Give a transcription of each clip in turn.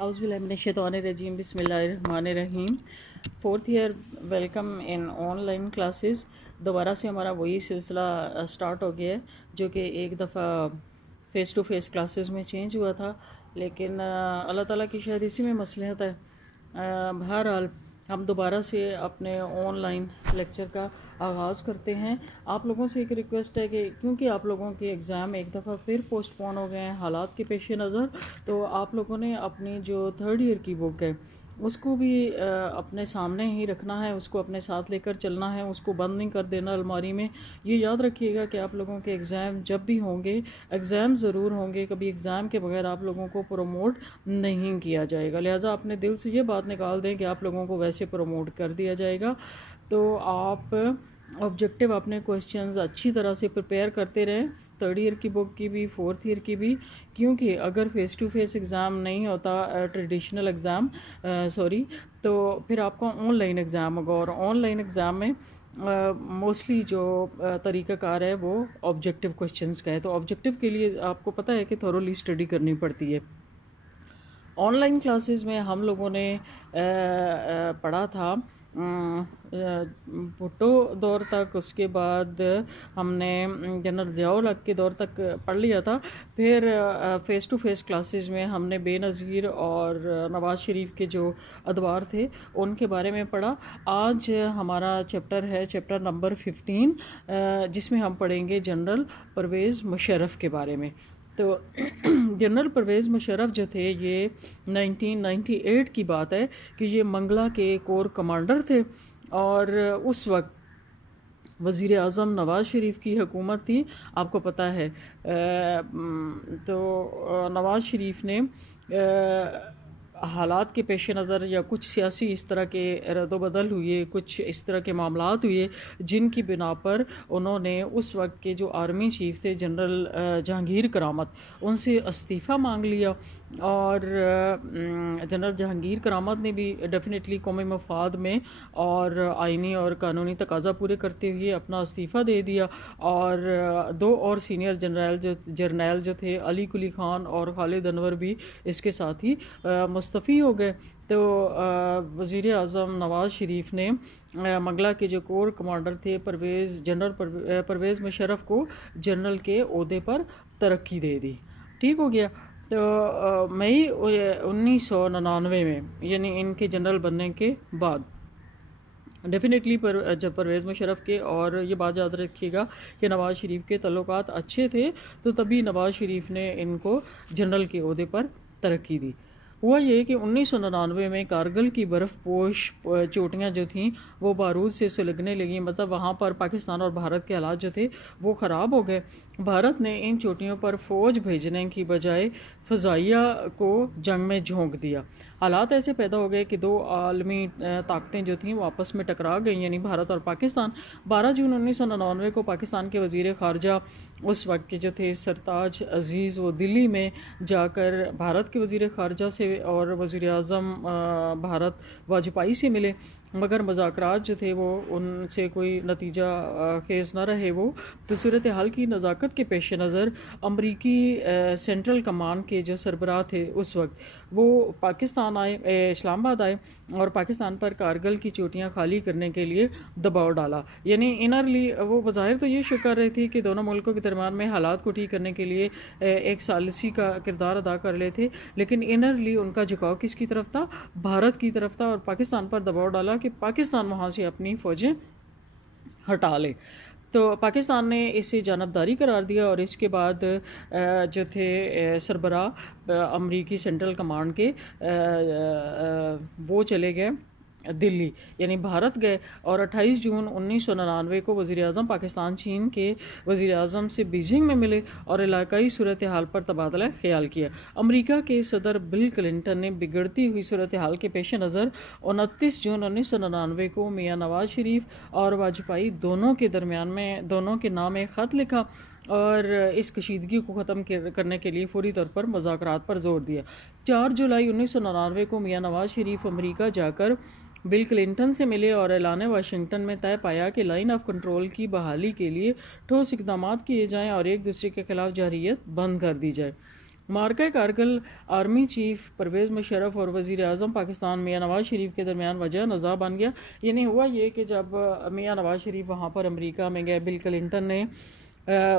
اعوذ باللہ من الشیطان الرجیم، بسم اللہ الرحمن الرحیم۔ Fourth year, welcome in online classes. دوبارہ سے ہمارا وہی سلسلہ سٹارٹ ہو گیا ہے جو کہ ایک دفعہ فیس ٹو فیس کلاسز میں چینج ہوا تھا، لیکن اللہ تعالیٰ کی شاید اسی میں مصلحت ہے۔ بہرحال ہم دوبارہ سے اپنے آن لائن لیکچر کا آغاز کرتے ہیں۔ آپ لوگوں سے ایک ریکویسٹ ہے کہ کیونکہ آپ لوگوں کے ایگزام ایک دفعہ پھر پوسٹ پون ہو گئے ہیں حالات کے پیش نظر، تو آپ لوگوں نے اپنی جو تھرڈ ایئر کی بک ہے اس کو بھی اپنے سامنے ہی رکھنا ہے، اس کو اپنے ساتھ لے کر چلنا ہے، اس کو بند نہیں کر دینا الماری میں۔ یہ یاد رکھیے گا کہ آپ لوگوں کے ایگزام جب بھی ہوں گے، ایگزام ضرور ہوں گے، کبھی ایگزام کے بغیر آپ لوگوں کو پروموٹ نہیں کیا جائے گا۔ لہٰذا اپنے دل سے یہ بات نکال دیں کہ آپ لوگوں کو ویسے پروموٹ کر دیا جائے گا۔ تو آپ آبجیکٹیو اپنے کوسچنز اچھی طرح سے پریپیئر کرتے رہیں، تھرڈ ایئر کی بک کی بھی، فورتھ ایئر کی بھی، کیونکہ اگر فیس ٹو فیس ایگزام نہیں ہوتا، ٹریڈیشنل ایگزام تو پھر آپ کا آن لائن ایگزام ہوگا، اور آن لائن ایگزام میں موسٹلی جو طریقہ کار ہے وہ آبجیکٹیو کوسچنز کا ہے۔ تو آبجیکٹیو کے لیے آپ کو پتہ ہے کہ تھورولی اسٹڈی کرنی پڑتی ہے۔ آن لائن کلاسز میں ہم لوگوں نے پڑھا تھا بھٹو دور تک، اس کے بعد ہم نے جنرل ضیاء الحق کے دور تک پڑھ لیا تھا۔ پھر فیس ٹو فیس کلاسز میں ہم نے بے نظیر اور نواز شریف کے جو ادوار تھے ان کے بارے میں پڑھا۔ آج ہمارا چیپٹر ہے چیپٹر نمبر 15، جس میں ہم پڑھیں گے جنرل پرویز مشرف کے بارے میں۔ تو جنرل پرویز مشرف جو تھے، یہ 1998 کی بات ہے کہ یہ منگلہ کے کور کمانڈر تھے، اور اس وقت وزیر اعظم نواز شریف کی حکومت تھی، آپ کو پتہ ہے۔ تو نواز شریف نے حالات کے پیش نظر یا کچھ سیاسی اس طرح کے رد و بدل ہوئے، کچھ اس طرح کے معاملات ہوئے جن کی بنا پر انہوں نے اس وقت کے جو آرمی چیف تھے جنرل جہانگیر کرامت، ان سے استعفیٰ مانگ لیا، اور جنرل جہانگیر کرامت نے بھی ڈیفینیٹلی قومی مفاد میں اور آئینی اور قانونی تقاضا پورے کرتے ہوئے اپنا استعفیٰ دے دیا، اور دو اور سینئر جرنیل جو تھے علی کلی خان اور خالد انور بھی اس کے ساتھ ہی مستعفی ہو گئے۔ تو وزیر اعظم نواز شریف نے منگلہ کے جو کور کمانڈر تھے جنرل پرویز مشرف کو جنرل کے عہدے پر ترقی دے دی۔ ٹھیک ہو گیا۔ تو مئی 1999 میں، یعنی ان کے جنرل بننے کے بعد، ڈیفینیٹلی جب پرویز مشرف کے، اور یہ بات یاد رکھیے گا کہ نواز شریف کے تعلقات اچھے تھے، تو تبھی نواز شریف نے ان کو جنرل کے عہدے پر ترقی دی۔ ہوا یہ کہ 1999 میں کارگل کی برف پوش چوٹیاں جو تھیں وہ بارود سے سلگنے لگیں، مطلب وہاں پر پاکستان اور بھارت کے حالات جو تھے وہ خراب ہو گئے۔ بھارت نے ان چوٹیوں پر فوج بھیجنے کی بجائے فضائیہ کو جنگ میں جھونک دیا۔ حالات ایسے پیدا ہو گئے کہ دو عالمی طاقتیں جو تھیں وہ آپس میں ٹکرا گئیں، یعنی بھارت اور پاکستان۔ 12 جون 1999 کو پاکستان کے وزیر خارجہ اس وقت کے جو تھے سرتاج عزیز، وہ دلی میں جا کر بھارت کے وزیر خارجہ سے اور وزیر اعظم بھارت واجپئی سے ملے، مگر مذاکرات جو تھے وہ ان سے کوئی نتیجہ خیز نہ رہے۔ وہ تو صورتحال کی نزاکت کے پیش نظر امریکی سینٹرل کمانڈ کے جو سربراہ تھے اس وقت، وہ پاکستان آئے، اسلام آباد آئے، اور پاکستان پر کارگل کی چوٹیاں خالی کرنے کے لیے دباؤ ڈالا۔ یعنی انرلی وہ بظاہر تو یہ شک کر رہی تھی کہ دونوں ملکوں کے درمیان میں حالات کو ٹھیک کرنے کے لیے ایک ثالثی کا کردار ادا کر رہے تھے، لیکن انرلی ان کا جھکاؤ کس کی طرف تھا؟ بھارت کی طرف تھا، اور پاکستان پر دباؤ ڈالا کہ پاکستان وہاں سے اپنی فوجیں ہٹا لے۔ تو پاکستان نے اسے جانبداری قرار دیا، اور اس کے بعد جو تھے سربراہ امریکی سینٹرل کمانڈ کے، وہ چلے گئے دلی، یعنی بھارت گئے، اور 28 جون 1999 کو وزیر اعظم پاکستان چین کے وزیر اعظم سے بیجنگ میں ملے اور علاقائی صورتحال پر تبادلہ خیال کیا۔ امریکہ کے صدر بل کلنٹن نے بگڑتی ہوئی صورتحال کے پیش نظر 29 جون 1999 کو میاں نواز شریف اور واجپئی دونوں کے درمیان میں دونوں کے نام ایک خط لکھا، اور اس کشیدگی کو ختم کرنے کے لیے فوری طور پر مذاکرات پر زور دیا۔ 4 جولائی 1999 کو میاں نواز شریف امریکہ جا کر بل کلنٹن سے ملے اور اعلان واشنگٹن میں طے پایا کہ لائن آف کنٹرول کی بحالی کے لیے ٹھوس اقدامات کیے جائیں اور ایک دوسرے کے خلاف جارحیت بند کر دی جائے۔ مارکہ کارگل آرمی چیف پرویز مشرف اور وزیر اعظم پاکستان میاں نواز شریف کے درمیان وجہ نزاع بن گیا. یعنی ہوا یہ کہ جب میاں نواز شریف وہاں پر امریکہ میں گئے، بل کلنٹن نے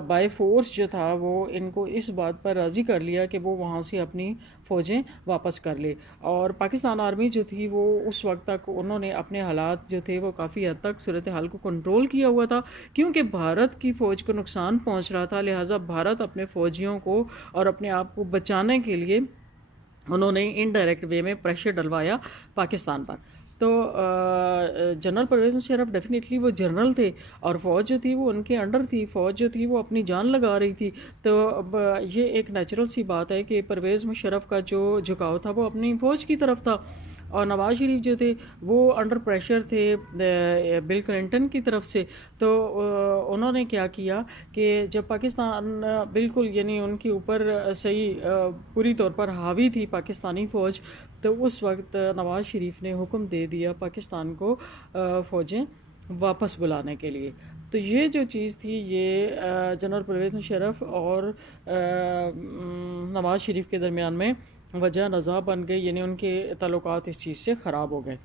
بائی فورس جو تھا وہ ان کو اس بات پر راضی کر لیا کہ وہ وہاں سے اپنی فوجیں واپس کر لے. اور پاکستان آرمی جو تھی وہ اس وقت تک انہوں نے اپنے حالات جو تھے وہ کافی حد تک صورتحال کو کنٹرول کیا ہوا تھا، کیونکہ بھارت کی فوج کو نقصان پہنچ رہا تھا. لہٰذا بھارت اپنے فوجیوں کو اور اپنے آپ کو بچانے کے لیے انہوں نے انڈائریکٹ وے میں پریشر ڈلوایا پاکستان پر. تو جنرل پرویز مشرف ڈیفینیٹلی وہ جنرل تھے اور فوج جو تھی وہ ان کے انڈر تھی، فوج جو تھی وہ اپنی جان لگا رہی تھی. تو اب یہ ایک نیچرل سی بات ہے کہ پرویز مشرف کا جو جھکاؤ تھا وہ اپنی فوج کی طرف تھا، اور نواز شریف جو تھے وہ انڈر پریشر تھے بل کلنٹن کی طرف سے. تو انہوں نے کیا کیا کہ جب پاکستان بالکل یعنی ان کے اوپر صحیح پوری طور پر حاوی تھی پاکستانی فوج، تو اس وقت نواز شریف نے حکم دے دیا پاکستان کو فوجیں واپس بلانے کے لیے. تو یہ جو چیز تھی یہ جنرل پرویز مشرف اور نواز شریف کے درمیان میں وجہ نزاع بن گئی، یعنی ان کے تعلقات اس چیز سے خراب ہو گئے.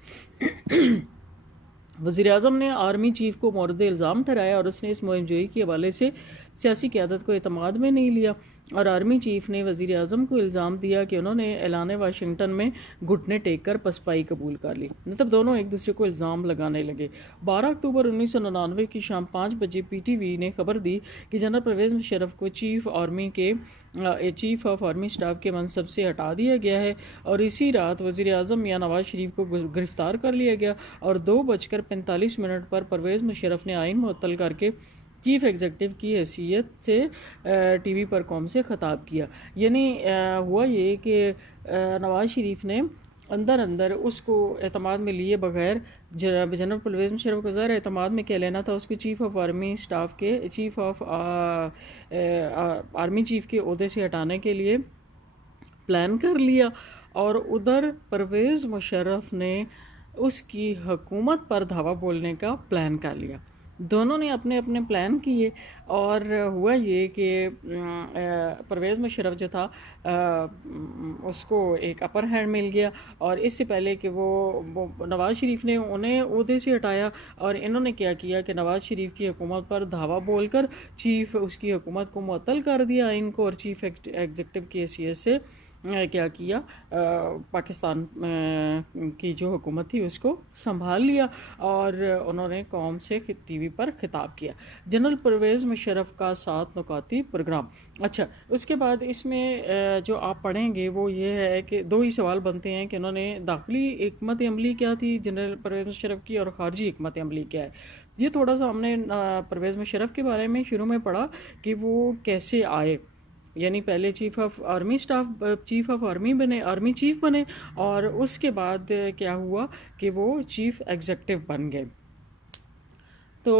وزیر اعظم نے آرمی چیف کو مورد الزام ٹھہرایا اور اس نے اس مہم جوئی کے حوالے سے سیاسی قیادت کو اعتماد میں نہیں لیا، اور آرمی چیف نے وزیر اعظم کو الزام دیا کہ انہوں نے اعلان واشنگٹن میں گھٹنے ٹیک کر پسپائی قبول کر لی. مطلب دونوں ایک دوسرے کو الزام لگانے لگے. 12 اکتوبر 1999 کی شام 5 بجے پی ٹی وی نے خبر دی کہ جنرل پرویز مشرف کو چیف آف آرمی سٹاف کے منصب سے ہٹا دیا گیا ہے، اور اسی رات وزیر اعظم میاں نواز شریف کو گرفتار کر لیا گیا، اور 2:45 پر پرویز مشرف نے آئین معطل کر کے چیف ایگزیکٹو کی حیثیت سے ٹی وی پر قوم سے خطاب کیا. یعنی ہوا یہ کہ نواز شریف نے اندر اس کو اعتماد میں لیے بغیر جنرل پرویز مشرف کو ظاہر اعتماد میں کیا لینا تھا، اس کو چیف آف آرمی سٹاف کے آرمی چیف کے عہدے سے ہٹانے کے لیے پلان کر لیا، اور ادھر پرویز مشرف نے اس کی حکومت پر دھاوا بولنے کا پلان کر لیا. دونوں نے اپنے اپنے پلان کیے، اور ہوا یہ کہ پرویز مشرف جو تھا اس کو ایک اپر ہینڈ مل گیا، اور اس سے پہلے کہ وہ نواز شریف نے انہیں عہدے سے ہٹایا، اور انہوں نے کیا کیا کہ نواز شریف کی حکومت پر دھاوا بول کر اس کی حکومت کو معطل کر دیا ان کو، اور چیف ایگزیکٹو کی حیثیت سے کیا کیا پاکستان کی جو حکومت تھی اس کو سنبھال لیا، اور انہوں نے قوم سے ٹی وی پر خطاب کیا. جنرل پرویز مشرف کا 7 نکاتی پروگرام. اچھا، اس کے بعد اس میں جو آپ پڑھیں گے وہ یہ ہے کہ 2 ہی سوال بنتے ہیں کہ انہوں نے داخلی حکمت عملی کیا تھی جنرل پرویز مشرف کی، اور خارجی حکمت عملی کیا ہے. یہ تھوڑا سا ہم نے پرویز مشرف کے بارے میں شروع میں پڑھا کہ وہ کیسے آئے. یعنی پہلے چیف آف آرمی بنے، آرمی چیف بنے، اور اس کے بعد کیا ہوا کہ وہ چیف ایگزیکٹو بن گئے. تو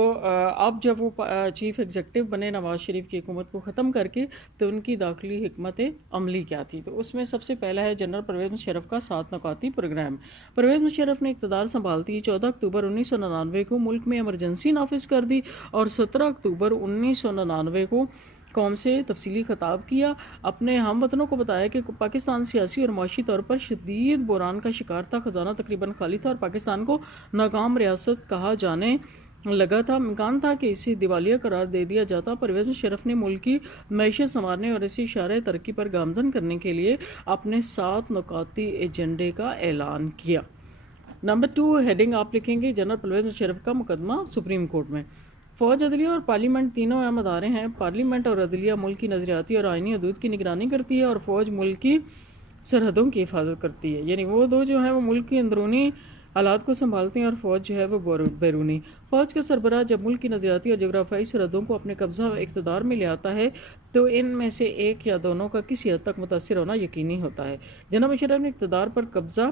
اب جب وہ چیف ایگزیکٹو بنے نواز شریف کی حکومت کو ختم کر کے، تو ان کی داخلی حکمت عملی کیا تھی. تو اس میں سب سے پہلا ہے جنرل پرویز مشرف کا 7 نکاتی پروگرام. پرویز مشرف نے اقتدار سنبھالتی 14 اکتوبر 1999 کو ملک میں ایمرجنسی نافذ کر دی، اور 17 اکتوبر 1999 کو قوم سے تفصیلی خطاب کیا. اپنے ہم وطنوں کو بتایا کہ پاکستان سیاسی اور معاشی طور پر شدید بحران کا شکار تھا، خزانہ تقریباً خالی تھا، اور پاکستان کو ناکام ریاست کہا جانے لگا تھا. امکان تھا کہ اسے دیوالیہ قرار دے دیا جاتا. پرویز مشرف نے ملک کی معیشت سنوارنے اور اسی اشارۂ ترقی پر گامزن کرنے کے لیے اپنے 7 نکاتی ایجنڈے کا اعلان کیا. نمبر 2 ہیڈنگ آپ لکھیں گے جنرل پرویز مشرف کا مقدمہ سپریم کورٹ میں. فوج، عدلیہ اور پارلیمنٹ تینوں اہم ادارے ہیں. پارلیمنٹ اور عدلیہ ملک کی نظریاتی اور آئینی حدود کی نگرانی کرتی ہے، اور فوج ملک کی سرحدوں کی حفاظت کرتی ہے. یعنی وہ دو جو ہیں وہ ملک کی اندرونی حالات کو سنبھالتے ہیں، اور فوج جو ہے وہ بیرونی. فوج کا سربراہ جب ملک کی نظریاتی اور جغرافیائی سرحدوں کو اپنے قبضہ و اقتدار میں لے آتا ہے تو ان میں سے ایک یا دونوں کا کسی حد تک متاثر ہونا یقینی ہوتا ہے. جناب مشرف نے اقتدار پر قبضہ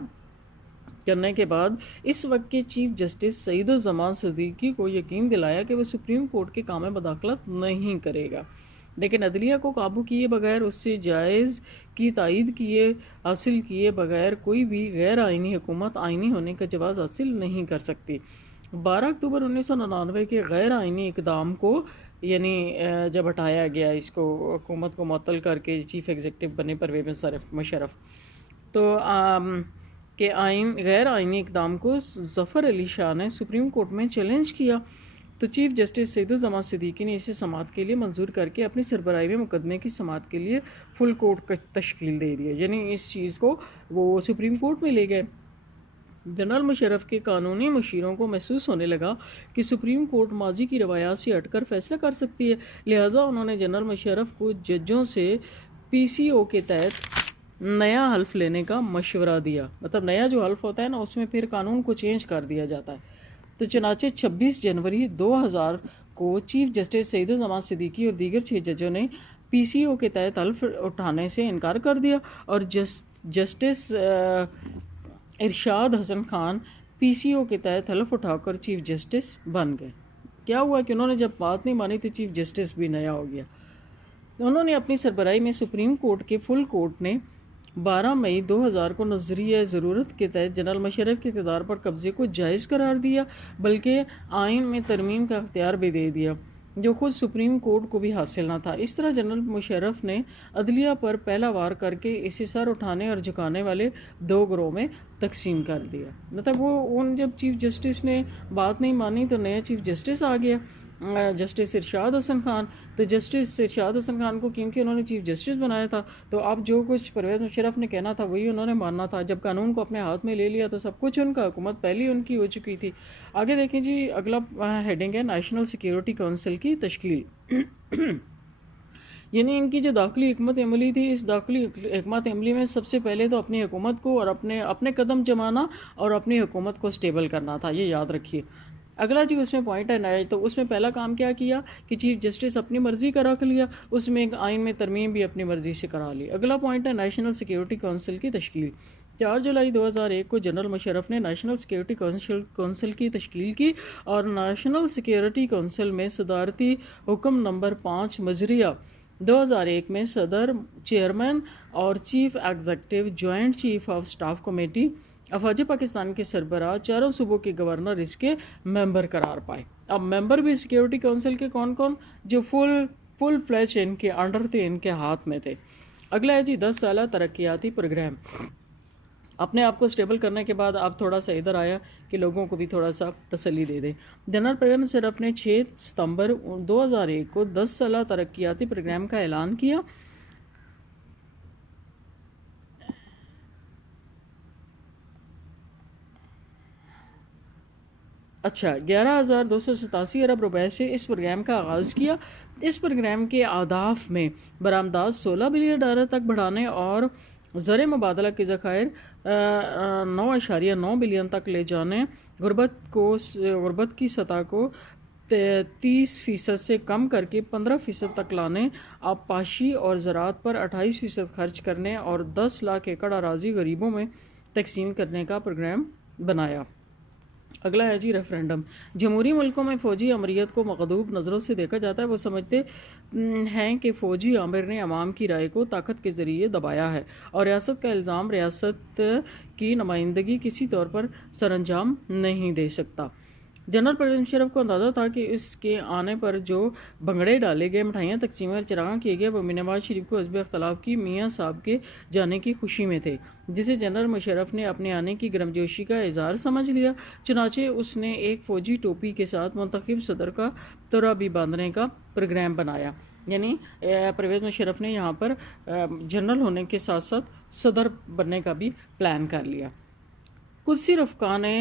کرنے کے بعد اس وقت کے چیف جسٹس سعید الزمان صدیقی کو یقین دلایا کہ وہ سپریم کورٹ کے کام میں مداخلت نہیں کرے گا، لیکن عدلیہ کو قابو کیے بغیر، اس سے جائز کی تائید حاصل کیے بغیر کوئی بھی غیر آئینی حکومت آئینی ہونے کا جواز حاصل نہیں کر سکتی. 12 اکتوبر 1999 کے غیر آئینی اقدام کو یعنی جب ہٹایا گیا اس کو حکومت کو معطل کر کے چیف ایگزیکٹو بنے پرویز مشرف، تو کہ غیر آئینی اقدام کو ظفر علی شاہ نے سپریم کورٹ میں چیلنج کیا، تو چیف جسٹس سعید الزمان صدیقی نے اسے سماعت کے لیے منظور کر کے اپنی سربراہی میں مقدمے کی سماعت کے لیے فل کورٹ کا تشکیل دے دیا، یعنی اس چیز کو وہ سپریم کورٹ میں لے گئے۔ جنرل مشرف کے قانونی مشیروں کو محسوس ہونے لگا کہ سپریم کورٹ ماضی کی روایات سے ہٹ کر فیصلہ کر سکتی ہے، لہٰذا انہوں نے جنرل مشرف کو ججوں سے پی سی او کے تحت نیا حلف لینے کا مشورہ دیا، مطلب نیا جو حلف ہوتا ہے نا اس میں پھر قانون کو چینج کر دیا جاتا ہے۔ تو چنانچہ 26 جنوری 2000 کو چیف جسٹس سعید الزمان صدیقی اور دیگر 6 ججوں نے پی سی او کے تحت حلف اٹھانے سے انکار کر دیا، اور جسٹس ارشاد حسن خان پی سی او کے تحت حلف اٹھا کر چیف جسٹس بن گئے۔ کیا ہوا کہ انہوں نے جب بات نہیں مانی تو چیف جسٹس بھی نیا ہو گیا۔ انہوں نے اپنی سربراہی میں سپریم کورٹ کے فل کورٹ نے 12 مئی 2000 کو نظریہ ضرورت کے تحت جنرل مشرف کے اقتدار پر قبضے کو جائز قرار دیا، بلکہ آئین میں ترمیم کا اختیار بھی دے دیا جو خود سپریم کورٹ کو بھی حاصل نہ تھا۔ اس طرح جنرل مشرف نے عدلیہ پر پہلا وار کر کے اسے سر اٹھانے اور جھکانے والے 2 گروہ میں تقسیم کر دیا۔ مطلب وہ جب چیف جسٹس نے بات نہیں مانی تو نیا چیف جسٹس آ گیا، جسٹس ارشاد حسن خان۔ تو جسٹس ارشاد حسن خان کو کیونکہ انہوں نے چیف جسٹس بنایا تھا تو اب جو کچھ پرویز مشرف نے کہنا تھا وہی انہوں نے ماننا تھا۔ جب قانون کو اپنے ہاتھ میں لے لیا تو سب کچھ ان کا، حکومت پہلی ان کی ہو چکی تھی۔ آگے دیکھیں جی، اگلا ہیڈنگ ہے نیشنل سیکیورٹی کونسل کی تشکیل۔ یعنی ان کی جو داخلی حکمت عملی تھی، اس داخلی حکمت عملی میں سب سے پہلے تو اپنی حکومت کو اور اپنے قدم جمانا اور اپنی حکومت کو سٹیبل کرنا تھا، یہ یاد رکھیے۔ اگلا جی اس میں پوائنٹ ہے نیا، تو اس میں پہلا کام کیا کیا کہ چیف جسٹس اپنی مرضی کا رکھ لیا، اس میں آئین میں ترمیم بھی اپنی مرضی سے کرا لی۔ اگلا پوائنٹ ہے نیشنل سیکیورٹی کونسل کی تشکیل۔ 4 جولائی 2001 کو جنرل مشرف نے نیشنل سیکیورٹی کونسل کی تشکیل کی، اور نیشنل سیکیورٹی کونسل میں صدارتی حکم نمبر 5 مجریہ 2001 میں صدر، چیئرمین اور chief executive joint chief of staff committee افواج پاکستان کے سربراہ، چاروں صوبوں کے گورنر اس کے ممبر قرار پائے۔ اب ممبر بھی سیکیورٹی کونسل کے کون کون؟ جو فل فلیش ان کے انڈر تھے، ان کے ہاتھ میں تھے۔ اگلا ہے جی 10 سالہ ترقیاتی پروگرام۔ اپنے آپ کو سٹیبل کرنے کے بعد آپ تھوڑا سا ادھر آیا کہ لوگوں کو بھی تھوڑا سا تسلی دے دیں۔ جنرل پرویز مشرف نے 6 ستمبر 2001 کو 10 سالہ ترقیاتی پروگرام کا اعلان کیا۔ اچھا، 11,287 ارب روپے سے اس پروگرام کا آغاز کیا۔ اس پروگرام کے اہداف میں برآمدات $16 بلین تک بڑھانے اور زر مبادلہ کے ذخائر 9.9 بلین تک لے جانے، غربت کی سطح کو 30% سے کم کر کے 15% تک لانے، آبپاشی اور زراعت پر 28% خرچ کرنے اور 10 لاکھ ایکڑ اراضی غریبوں میں تقسیم کرنے کا پروگرام بنایا۔ اگلا ہے جی ریفرینڈم۔ جمہوری ملکوں میں فوجی امریت کو مغلوب نظروں سے دیکھا جاتا ہے۔ وہ سمجھتے ہیں کہ فوجی آمر نے عوام کی رائے کو طاقت کے ذریعے دبایا ہے، اور ریاست کا الزام ریاست کی نمائندگی کسی طور پر سر انجام نہیں دے سکتا۔ جنرل پرویز مشرف کو اندازہ تھا کہ اس کے آنے پر جو بھنگڑے ڈالے گئے، مٹھائیاں تقسیم اور چراغاں کیے گئے، وہ نواز شریف کو حزب اختلاف کی میاں صاحب کے جانے کی خوشی میں تھے، جسے جنرل مشرف نے اپنے آنے کی گرمجوشی کا اظہار سمجھ لیا۔ چنانچہ اس نے ایک فوجی ٹوپی کے ساتھ منتخب صدر کا ترا بھی باندھنے کا پروگرام بنایا۔ یعنی پرویز مشرف نے یہاں پر جنرل ہونے کے ساتھ ساتھ صدر بننے کا بھی پلان کر لیا۔ قدسی رفقا نے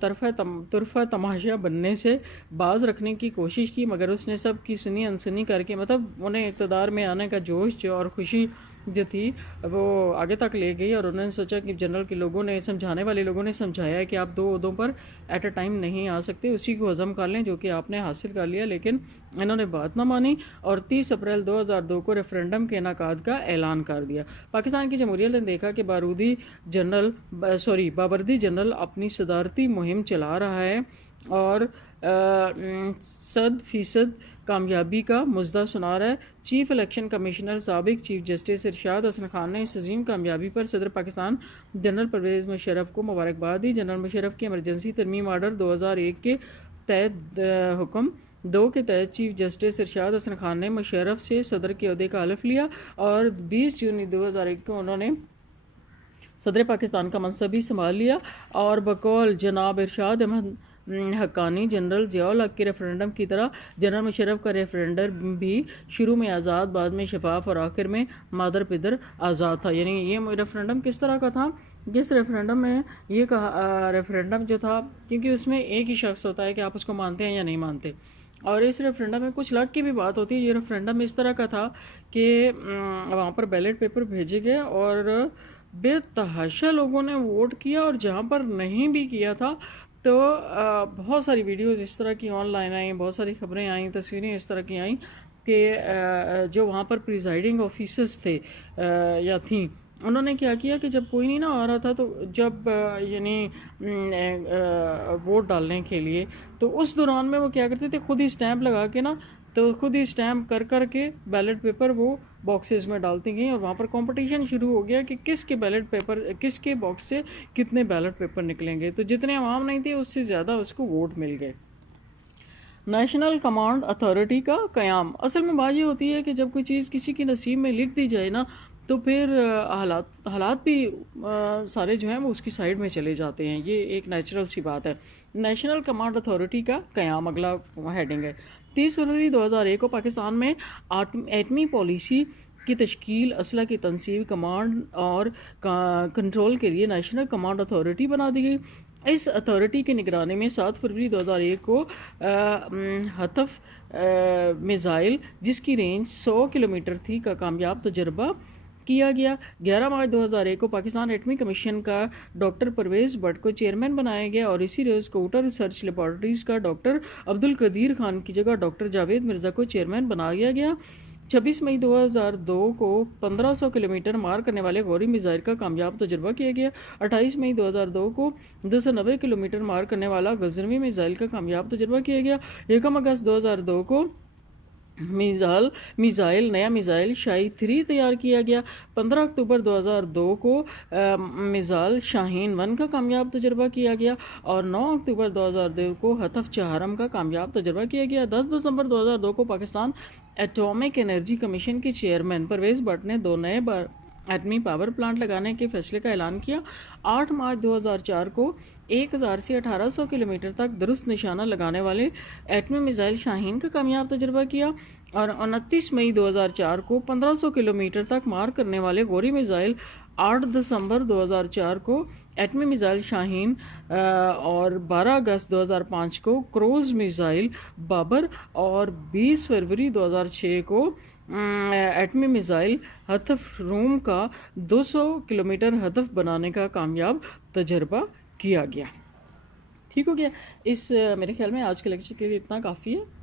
طرفہ تماشا بننے سے باز رکھنے کی کوشش کی، مگر اس نے سب کی سنی انسنی کر کے، مطلب انہیں اقتدار میں آنے کا جوش اور خوشی جو تھی وہ آگے تک لے گئی، اور انہوں نے سوچا کہ جنرل کے لوگوں نے، سمجھانے والے لوگوں نے سمجھایا کہ آپ 2 عہدوں پر ایٹ اے ٹائم نہیں آ سکتے، اسی کو ہضم کر لیں جو کہ آپ نے حاصل کر لیا، لیکن انہوں نے بات نہ مانی اور 30 اپریل 2002 کو ریفرینڈم کے انعقاد کا اعلان کر دیا۔ پاکستان کی جمہوریت نے دیکھا کہ بابردی جنرل اپنی صدارتی مہم چلا رہا ہے اور 100% کامیابی کا مژدہ سنا رہا ہے۔ چیف الیکشن کمشنر سابق چیف جسٹس ارشاد حسن خان نے اس عظیم کامیابی پر صدر پاکستان جنرل پرویز مشرف کو مبارکباد دی۔ جنرل مشرف کے ایمرجنسی ترمیم آرڈر 2001 کے تحت حکم 2 کے تحت چیف جسٹس ارشاد حسن خان نے مشرف سے صدر کے عہدے کا حلف لیا اور 20 جون 2001 کو انہوں نے صدر پاکستان کا منصب بھی سنبھال لیا، اور بقول جناب ارشاد احمد حقانی جنرل ضیاء الحق کے ریفرنڈم کی طرح جنرل مشرف کا ریفرنڈم بھی شروع میں آزاد، بعد میں شفاف اور آخر میں مادر پدر آزاد تھا۔ یعنی یہ ریفرنڈم کس طرح کا تھا؟ جس ریفرنڈم میں یہ کہا، ریفرنڈم جو تھا کیونکہ اس میں ایک ہی شخص ہوتا ہے کہ آپ اس کو مانتے ہیں یا نہیں مانتے، اور اس ریفرنڈم میں کچھ لاکھ کی بھی بات ہوتی ہے۔ یہ ریفرنڈم اس طرح کا تھا کہ وہاں پر بیلٹ پیپر بھیجے گئے اور بے تحاشا لوگوں نے ووٹ کیا، اور جہاں پر نہیں بھی کیا تھا تو بہت ساری ویڈیوز اس طرح کی آن لائن آئیں، بہت ساری خبریں آئیں، تصویریں اس طرح کی آئیں کہ جو وہاں پر پریزائڈنگ آفیسرز تھے یا تھیں، انہوں نے کیا کیا کہ جب کوئی نہیں نہ آ رہا تھا تو جب یعنی ووٹ ڈالنے کے لیے، تو اس دوران میں وہ کیا کرتے تھے، خود ہی اسٹیمپ لگا کے نا، تو خود ہی اسٹیمپ کر کے بیلٹ پیپر وہ باکسز میں ڈالتی گئیں، اور وہاں پر کمپٹیشن شروع ہو گیا کہ کس کے بیلٹ پیپر، کس کے باکس سے کتنے بیلٹ پیپر نکلیں گے، تو جتنے عوام نہیں تھے اس سے زیادہ اس کو ووٹ مل گئے۔ نیشنل کمانڈ اتھارٹی کا قیام، اصل میں بات یہ ہوتی ہے کہ جب کوئی چیز کسی کی نصیب میں لکھ دی جائے نا تو پھر حالات بھی سارے جو ہیں وہ اس کی سائیڈ میں چلے جاتے ہیں، یہ ایک نیچرل سی بات ہے۔ نیشنل کمانڈ اتھارٹی کا قیام اگلا ہیڈنگ ہے۔ 30 فروری 2001 کو پاکستان میں ایٹمی پالیسی کی تشکیل، اسلحہ کی تنصیب، کمانڈ اور کنٹرول کے لیے نیشنل کمانڈ اتھارٹی بنا دی گئی۔ اس اتھارٹی کی نگرانی میں 7 فروری 2001 کو ہدف میزائل جس کی رینج 100 کلومیٹر تھی کا کامیاب تجربہ کیا گیا۔ 11 مارچ 2001 کو پاکستان ایٹمی کمیشن کا ڈاکٹر پرویز بٹ کو چیئرمین بنایا گیا، اور اسی روز کوئٹہ ریسرچ لیبارٹریز کا ڈاکٹر عبدالقدیر خان کی جگہ ڈاکٹر جاوید مرزا کو چیئرمین بنایا گیا۔ 26 مئی 2002 کو 1500 کلومیٹر مار کرنے والے غوری میزائل کا کامیاب تجربہ کیا گیا۔ 28 مئی 2002 کو 290 کلومیٹر مار کرنے والا غزنوی میزائل کا کامیاب تجربہ کیا گیا۔ 1 اگست 2002 کو نیا میزائل شاہی 3 تیار کیا گیا۔ 15 اکتوبر 2002 کو میزائل شاہین 1 کا کامیاب تجربہ کیا گیا، اور 9 اکتوبر 2002 کو ہدف چہارم کا کامیاب تجربہ کیا گیا۔ 10 دسمبر 2002 کو پاکستان ایٹامک انرجی کمیشن کے چیئرمین پرویز بٹ نے 2 نئے ایٹمی پاور پلانٹ لگانے کے فیصلے کا اعلان کیا۔ 8 مارچ 2004 کو 1000 سے 1800 کلومیٹر تک درست نشانہ لگانے والے ایٹمی میزائل شاہین کا کامیاب تجربہ کیا، اور 29 مئی 2004 کو 1500 کلومیٹر تک مار کرنے والے غوری میزائل 8 دسمبر 2004 کو ایٹمی میزائل شاہین، اور 12 اگست 2005 کو کروز میزائل بابر، اور 20 فروری 2006 کو ایٹمی میزائل ہدف روم کا 200 کلومیٹر ہدف بنانے کا کامیاب تجربہ کیا گیا۔ ٹھیک ہو گیا۔ میرے خیال میں آج کے لیکچر کے لیے اتنا کافی ہے۔